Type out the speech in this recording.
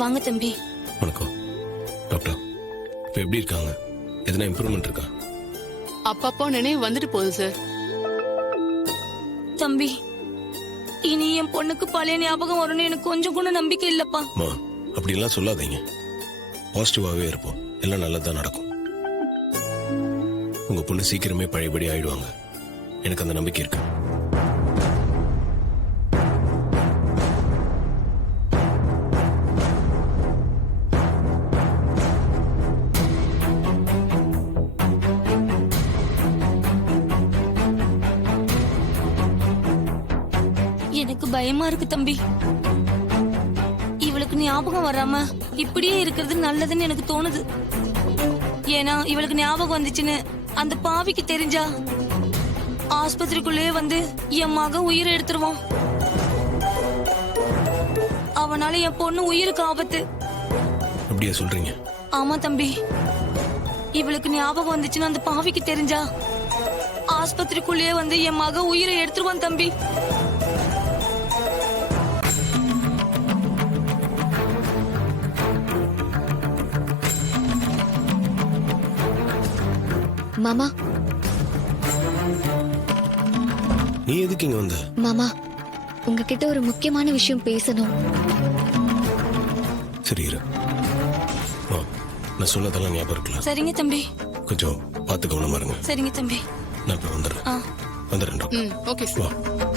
வாங்க தம்பி. வணக்கம் டாக்டர். இப்போ எப்படி இருக்காங்க? எதனா இம்ப்ரூவ்மெண்ட் இருக்கா? அப்பப்போ நினைவு வந்துட்டு போகுது சார். தம்பி, இனி என் பொண்ணுக்கு பழைய ஞாபகம் வரும்னு எனக்கு கொஞ்சம் கூட நம்பிக்கை இல்லப்பா. அம்மா அப்படிலாம் சொல்லாதீங்க. பாசிட்டிவாகவே இருப்போம். எல்லாம் நல்லதான் நடக்கும். உங்க பொண்ணு சீக்கிரமே பழையபடி ஆயிடுவாங்க. எனக்கு அந்த நம்பிக்கை இருக்கு. எனக்கு பயமா இருக்கு தம்பி. இவளுக்கு ஞாபகம் வராம இப்படியே இருக்கிறது நல்லதுன்னு எனக்கு தோணுது. ஏன்னா இவளுக்கு ஞாபகம் வந்துச்சுன்னு அந்த பாவிக்கு தெரிஞ்சா ஆஸ்பத்திரிக்குள்ளே வந்து என் மகன் உயிரை எடுத்துருவான். அவனால என் பொண்ணு உயிருக்கு ஆபத்து. அப்படியா சொல்றீங்க? ஆமா தம்பி, இவளுக்கு ஞாபகம் வந்துச்சுன்னு அந்த பாவிக்கு தெரிஞ்சா ஆஸ்பத்திரிக்குள்ளே வந்து என் மகன் உயிரை எடுத்துருவான் தம்பி. மாமா, நீ எதுக்கு இங்க வந்த? மாமா, உங்ககிட்ட ஒரு முக்கியமான விஷயம் பேசணும். சரி இரு. நான் சொன்னதெல்லாம் ஞாபகம் இருக்கலாம். சரிங்க தம்பி. கொஞ்சம் பார்த்து கவனமா இருங்க. சரிங்க தம்பி. நான் இப்ப வந்துடுறேன். வந்துடுறேன் டாக்டர். Okay sir. வா.